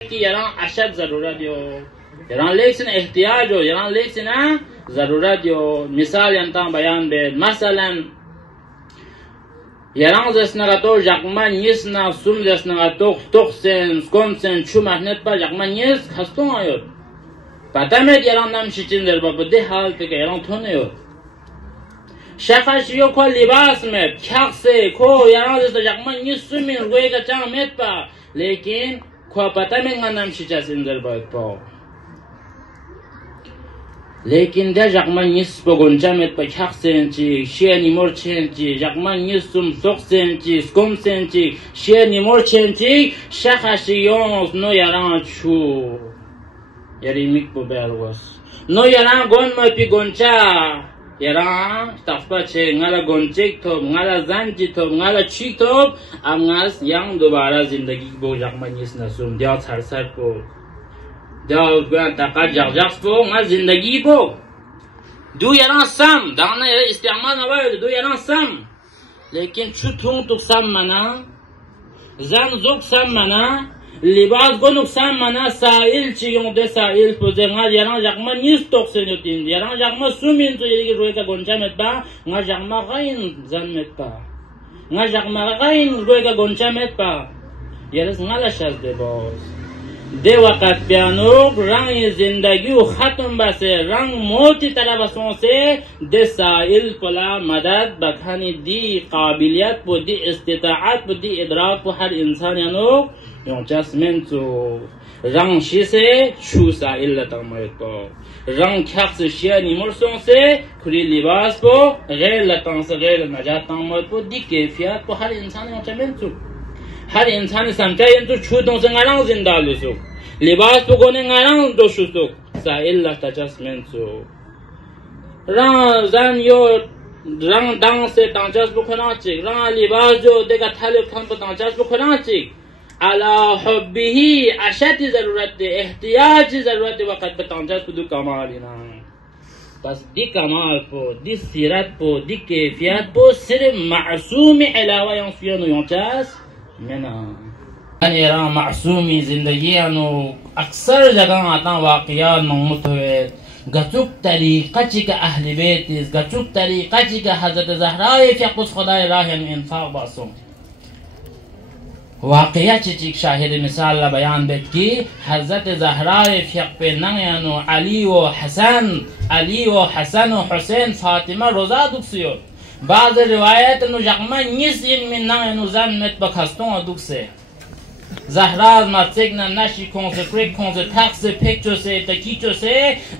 कि यरां अशद जरूरत यो यरां लेकिन एहतियाज हो यरां लेकिन जरूरत यो मिसाल यंता बयान बे मसलन यरां जसना तो जकमान यसना सुम जसना तो तोखsen skomsen chumahnet pa जकमान यस खस्तो आयो पता में यरां नाम शिचिन दर बदे हाल पे यरां थोने यो शखाशियो को लिबास में ख्याक से को यरां जस जकमान यस सुमिन गोए का चांग met pa लेकिन को पता में नाम शिचस इंदर बदपो लेकिन दे जकमान यस बगोंचा में ख्याक सेंची शेनी मोर चेंची जकमान यस सुम सोक सेंची स्कोम सेंची शेनी मोर चेंची शखाशियो नो यरां chu यरी मिक po belwas no यरां गोन में पि गोंचा यरां तफपा छे ngala gonchek तो ngala zanji तो ngala chi तो amngas yang दोबारा जिंदगी बो जकमान यस नसुम दिया छरसर को जाओ बयान तका जग को ngal जिंदगी को दो यरां सम दाना इस्तेमाल नवा दो यरां सम लेकिन छुथुं तो सम मना जन जोक सम मना लिबास को नुकसान मना साइल चियों दे साइल पोजेंगा यरां जकमान यस तोक से नोतिन यरां जकमा सुमिन तो यरी रोए का गोंचा में बा nga जकमा गाइन जन में बा nga जकमा गाइन रोए का गोंचा में बा यरस ngala शज दे बॉस दे वक्त प्यानो रंग जिंदगी खत्म बसे रंग मोती तरबसों से दे साइल पला मदद बखानी दी काबिलियत पो दी इस्तिताअत पो दी इदराक पो हर इंसान यानो yon jasmen to rang shi se chu sa illa tamay ko rang khak se shia ni morson se khuri libas po ghair latan se ghair najat tamay po di kayfiyat po har insan yon jasmen to har insan samcha yen to chu dong se ngarang zinda lu so libas po gone ngarang do shu so sa illa ta jasmen to rang zan yo rang dang se tang jas po khana chi rang libas jo dega thale khan po tang jas po khana chi अला हुब्बिही अशद जरूरत एहतियाज जरूरत वक्त बतांजा कुदु कमालिना बस दी कमाल पो दी सीरत पो दी कैफियत पो सिर्फ मासूम अलावा यंसियन यंचास मेना अनेरा मासूमी जिंदगी अनु अक्सर जगह आता वाकयात मौत हुए गचुक तरीका चिका अहले बैत गचुक तरीका चिका हजरत ज़हरा के कुछ खुदा राह इंफाक बासो वाकया चिक शाहिद मिसाल ला बयान बेत की हजरत ज़हरा फिक पे नंगयानो अली व हसन व हुसैन फातिमा रोजा दुखसियो बाज रिवायत नु जकमा निस इन में नंगयानो जन met बखस्तों दुखसे ज़हरा मत्सगना नशी कंसेक्रेट कंसे टैक्स पिक्चर से तकीचो से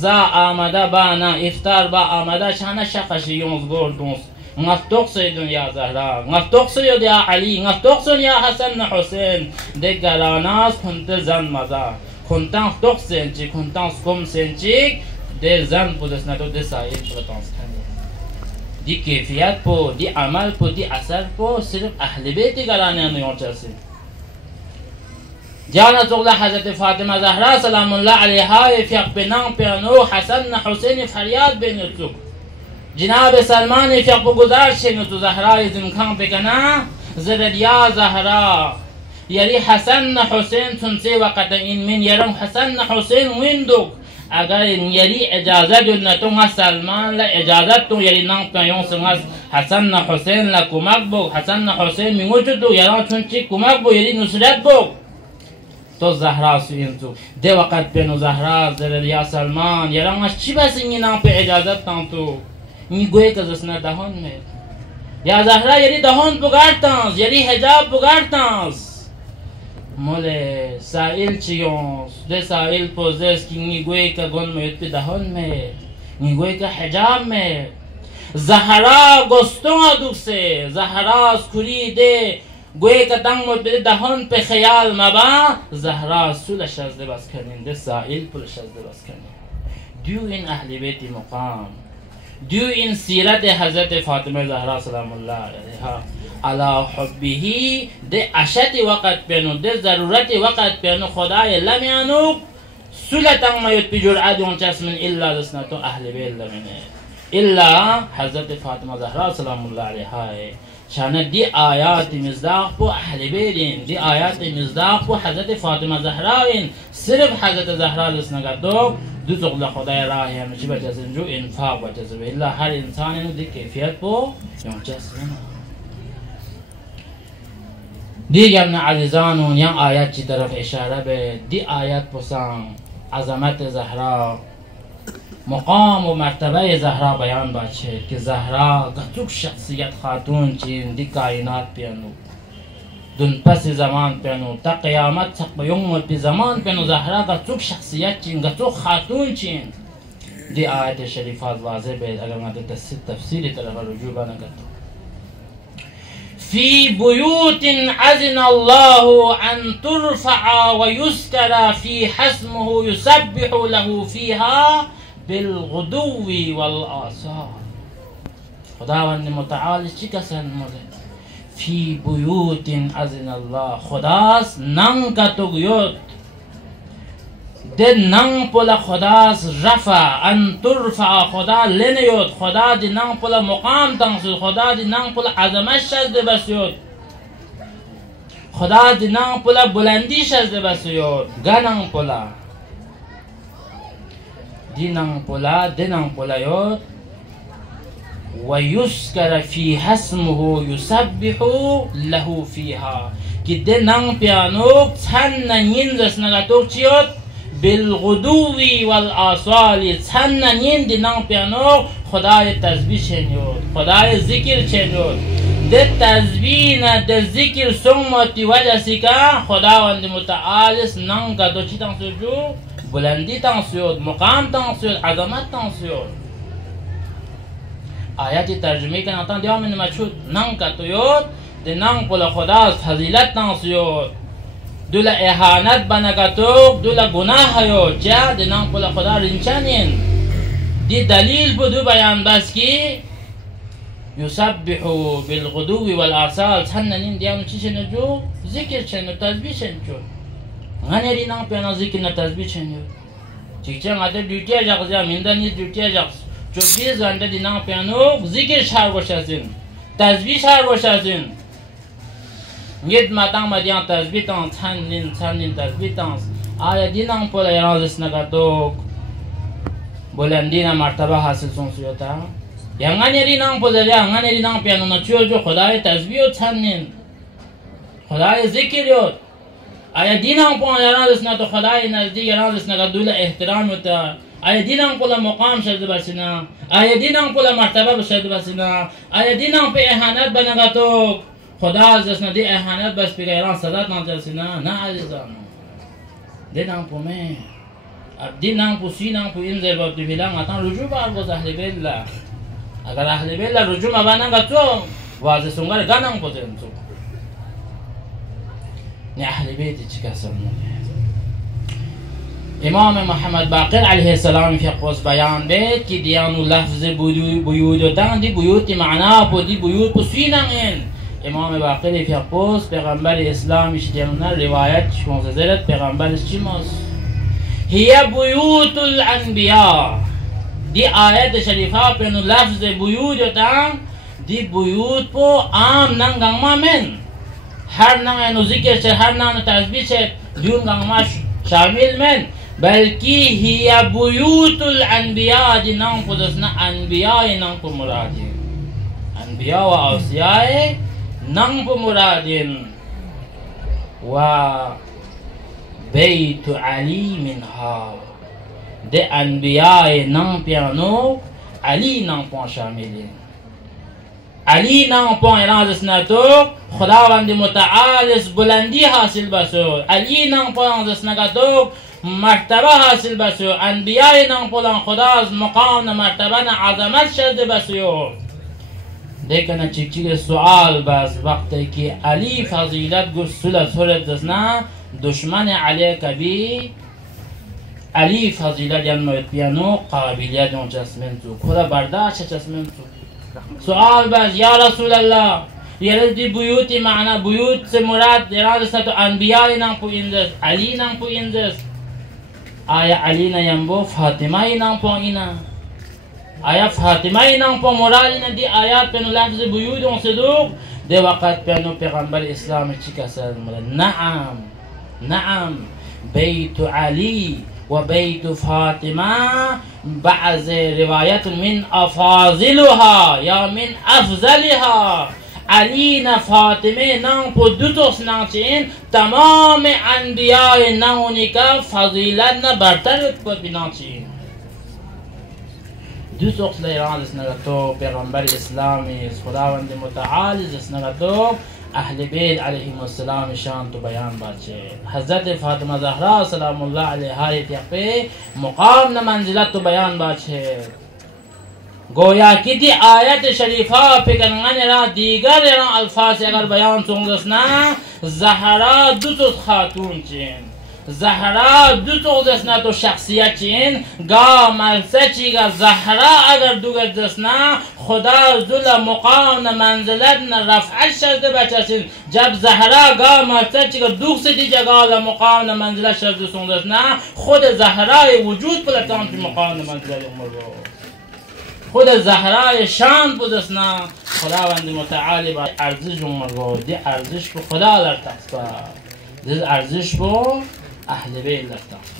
जा आमदा बाना इफ्तार बा आमदा शाना शखशी योंस गोरदोस ngaftok se dunya Zahra ngaftok se ya Ali ngaftok se ya Hasan na Hussein de galanas kunte zan maza kuntan tok senchi kuntan skom senchi de zan podesna to de said potans di kayfiyat po di amal po di asar po sirf ahli bait galane no yonchase jana togla Hazrat Fatima Zahra salamullah alayha fi qinam piano Hasan na Hussein faryad ben yutuk जनाब सलमान फिक गुजार शेनो तो ज़हरा जिमखां पे कना ज़रद या ज़हरा यरी हसन न हुसैन सुनसे वक़्त इन मिन यरम हसन न हुसैन विंदुक अगर यरी इजाज़त न तो सलमान ला इजाज़त तो यरी नाम कयों संगस हसन न हुसैन ला कुमक बो हसन न हुसैन मिंगुचु तो यरा चुनची कुमक बो यरी नुसरत बो तो ज़हरा सुइंसु दे वक़्त पे नो ज़हरा ज़रद या सलमान यरा अच्छी बस इन नाम पे इजाज़त तांतो Nigoe ka zasna dahon me ya Zahra yeri dahon pugartans yeri hijab pugartans mole sail chiyons de sail poses ki nigoe ka gon me pe dahon me nigoe ka hijab me Zahra goston adukse Zahra skuri de goe ka tang mo pe dahon pe khayal maba Zahra sul shazde bas kanin de sail pul shazde bas kanin du in ahli bait muqam دو این سیرت حضرت فاطمه زهرا سلام الله علیها علا حبیهی ده اشد وقت پینو ده ضرورت وقت پینو خدای لمیانو سلطان مایت پی جرعت اون چسمن الا دسنتو اهل بیل لمنه الا حضرت فاطمه زهرا سلام الله علیها شان دی آیات مصداق پو اهل بیتین، دی آیات مصداق پو حضرت فاطمه زهراین. صرف حضرت زهرا لسنگتو دو زغل خدای راهی همیشه بجزن جو انفاق بجزن الا هر انسان دی کیفیت پو یون جسن. دیگر نه عزیزانون یا آیت چی طرف اشاره به دی آیت پسان عظمت زهرا مقام و مرتبه زهرا بیان باشه که زهرا گتوک شخصیت خاتون چین دی کائنات پیانو دن پس زمان پیانو تا قیامت تک بیوم پی زمان پیانو زهرا گتوک شخصیت چین گتوک خاتون چین. دی آیت شریفات واضح بید اگر ما دی تفسیری طرف رجوع بانگتو في بيوت أذن الله أن ترفع ويذكر فيها اسمه يسبح له فيها بالغدو والآصال. خداوند متعال چی کسان مورد فی بیوت اذن الله خداست ننگ کتو گیوت ده ننگ پلا خداست رفع ان ترفع خدا لنیوت خدا دی ننگ پلا مقام تنسید خدا دی ننگ پلا عظمت شد بسیود خدا دی ننگ پلا بلندی شد بسیود گننگ پلا دیننگ پلا یود و یذکر فیها اسمه یسبح له فیها که ده ننگ پیانوک چند نینزس نگتوک چیود بالغدو والآصال چند نین دی ننگ پیانوک خدای تسبیح چنیود خدای ذکر چنیود ده تسبیح نه ده ذکر سمتی وجه سکا خداوند متعالس ننگ کتو چی تنسید جو بلندی تنسید مقام تنسید عظمت تنسید. آیاتی ترجمه کنه تا دیوام نمچود ننگ کتو یود ده ننگ پل خداست فضیلت تنسید دولا احانت بنگتوک دولا گناه یود چه ده ننگ پل خدا رنچنین دی دلیل بدو بیان بس کی یسبح بالغدو والآصال چننین دیانو چی چنجو ذکر چنو تسبیح چنجو غنری نام پیانا ذکر نه تسبیح چنجو چیکچن آده ډیوټي اجازه میندنی ډیوټي اجازه 24 घंटे दिना پیانو ذکر شار وشازین تسبیح شار وشازین ید ماتان مدیان تسبیح تان چندین تسبیح تان آیا دینا پول یارانس نگاتو بلندی مرتبه حاصل سونسیوتا یانگانی نام پول یانگانی نام پیانو نچیو جو خدای تسبیح و چندین خدای ذکر یود آیا دینا پول یارانس نگاتو خدای نزدیک یارانس نگاتو دوله احترام یوتا آیا دینم پول مقام شد بسینا آیا دینم پول مرتبه شد بسینا آیا دینم په اهانت بنگاتو خدا از ندی اهانت بس پیغیران صدات نانترسینا نه عزیزان دینم پو می دینم پو سینم پو این زرباب دی بیلان اتان رجوع بارگوز اهل بیلا اگر اهل بیلا رجوع مباننگاتو واضح سنگر گنم پو زنتو نی اهل بیتی چی کسر مونی امام محمد باقر علیه السلام فی قوس بیان بید که دیانو لفظ بیودتان دی بیوت معنا پو دی بیوت پو سینن این امام باقر فی قوس پیغمبر اسلامیش دیانو روایت شموزدرت پیغمبرش چی موز هی بیوت الانبیاء دی آیت شریفه پینو لفظ بیودتان دی بیوت پو عام ننگنگ ما من هر ننگنو ذکر چه هر ننگنو تسبیح چه دیون گنگ ما شامل من بلکہ ہی بیوت الانبیاء دی نام کو دسنا انبیاء نام کو مرادین انبیاء و اوصیاء نام کو مرادین و بیت علی منها دی انبیاء نام پیانو علی نام کو شاملین علی نام پو اراز سنتو خداوند متعال بلندی حاصل بسو علی نام پو اراز سنتو مرتبه حاصل بسو انبیاء نام پولان خدا از مقام مرتبه عظمت شده بسو دیکن چیک سوال بس وقتی که علی فضیلت گسل سرت دسنا دشمن علی کبی علی فضیلت ینموید پیانو قابلیت اون جسمنتو خدا برداشت جسمنتو سوال بس یا رسول الله یه دی بیوتی معنا بیوت سے مراد ارادستا تو انبیاء نام پو اندس علی نام پو اندس آیا علی نامبو فاطمه نام پو اینا آیا فاطمه نام پو مراد اینا دی آیات پنو لفظ بیوت اون صدوق ده وقت بینو پیغمبر اسلام چی کسر نعم بیت علی و بیت فاطمه بعض روایت من افاضلها یا من افضلها. علی نه فاطمه نه په دوتوس نه چین تمام انبیاء نه اونیکا فضیلت نه برتر په بنا چین دوتوس لیران اسنگتو پیغمبر اسلامی خداوند متعال اسنگتو اهل بیت علیهم السلام شان تو بیان باچه. حضرت فاطمه زهرا سلام الله علیها یقه مقام نه منزلت تو بیان باچه. گویا کی دی آیت شریفه پیغمبر را دیگر را الفاظ اگر بیان سونگسنا زهرا دو خاتون چین زهرا دو دسنا تو شخصیت چین گا مرسه چیگا زهرا اگر دوگر دسنا خدا زل مقام منزلت رفع شرده بچه چین جب زهرا گا مرسه چیگا دوگ سی دی جگا مقام منزلت شرده سونگسنا خود زهرای وجود پلتان چی مقام منزلت عمر رو خود زهرای شان بودسنا خداوند متعالی با ارزش عمر دی ارزش به خدا لرتقصا دی ارزش به اهل بیت لرتقصا.